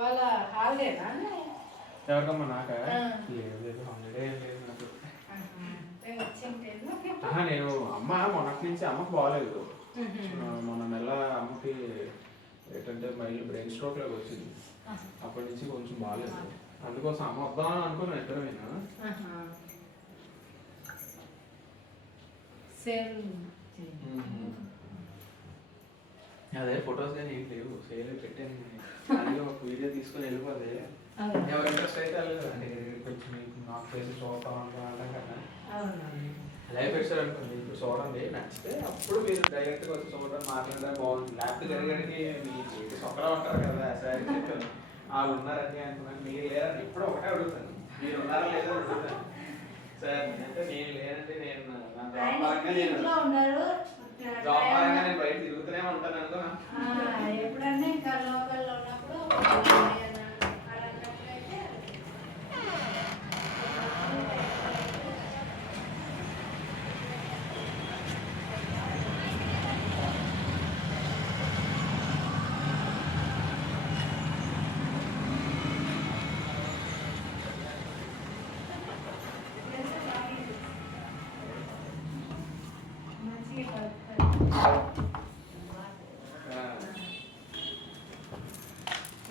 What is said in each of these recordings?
ఇవాళ హాలిడేనా? ఎవరికమ్మా నాకా? లేదు లేదు, హాలిడే ఏం లేదు నాకు. నేను అమ్మ మొన్నటి నుంచి అమ్మకు బాగాలేదు. మొన్న నెల అమ్మకి ఏంటంటే మళ్ళీ బ్రెయిన్ స్ట్రోక్ లాగా వచ్చింది. అప్పటి నుంచి కొంచెం బాగాలేదు. అందుకోసం అమ్మ వద్దాం అనుకున్నాను ఎక్కడమైనా. అదే ఫొటోస్ కానీ ఏం లేవు, సేల్ పెట్టాను. అలాగే ఒక వీడియో తీసుకొని వెళ్ళిపోతే ఎవరు ఇంట్రెస్ట్ అయితే వెళ్ళలేదండి. కొంచెం నాకు చేసి చూస్తాం అనుకున్నాం కదా. లైవ్ పెట్టారు అనుకోండి, ఇప్పుడు చూడండి నచ్చితే అప్పుడు మీరు డైరెక్ట్గా వచ్చి చూడడం మాట్లాడడం బాగుంది. లేకపోతే జరిగడికి మీ ఒక్కడే ఉంటారు కదా సరే చెప్పాను, వాళ్ళు ఉన్నారని అనుకున్నాను. మీరు లేరని ఇప్పుడు ఒకటే అడుగుతాను, మీరు ఉన్నారా లేదా అడుగుతాను. సార్ అంటే నేను లేనంటే నేను జాబ్ పరంగా నేను బయట తిరుగుతూనే ఉంటాను అనుకో. ఎప్పుడన్నా ఇంకా లోకల్లో ఉన్నప్పుడు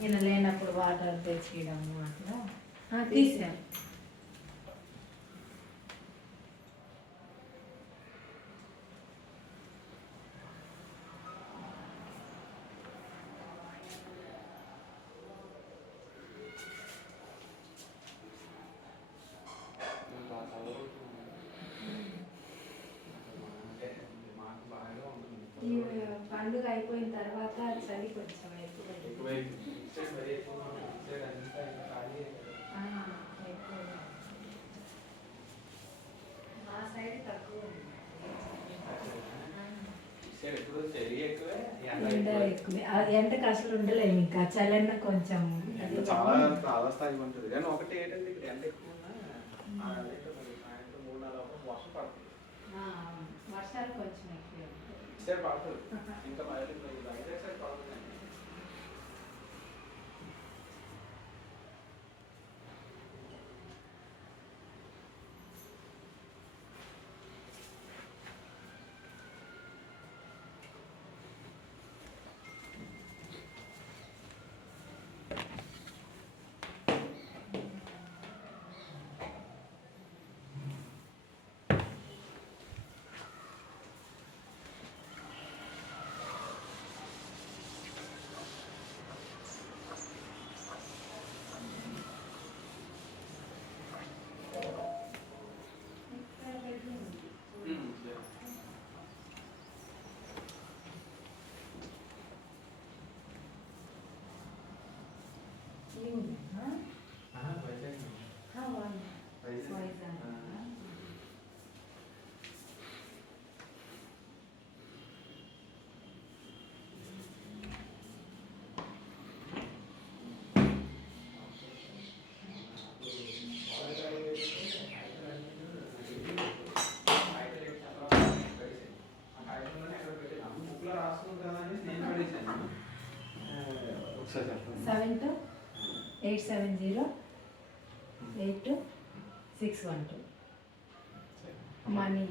ఈయన లేనప్పుడు వాటర్ తెచ్చియడము అట్లా తీసాం. ఈ పండుగ అయిపోయిన తర్వాత చలి కొంచెం మా సైడ్ తక్కువ ఎండకు అసలు ఉండలేము. ఇంకా చలన్న కొంచెం చాలా స్థాయిగా ఉంటుంది. కానీ ఒకటి ఏంటంటే ఇక్కడ ఎండ ఎక్కువ సాయంత్రం 3-4 వర్షం పడుతుంది. వర్షాలు కొంచెం ఎక్కువ పడుతుంది. ఇంకా బయట సైడ్ పడుతుంది. Seven 870 82 612 money.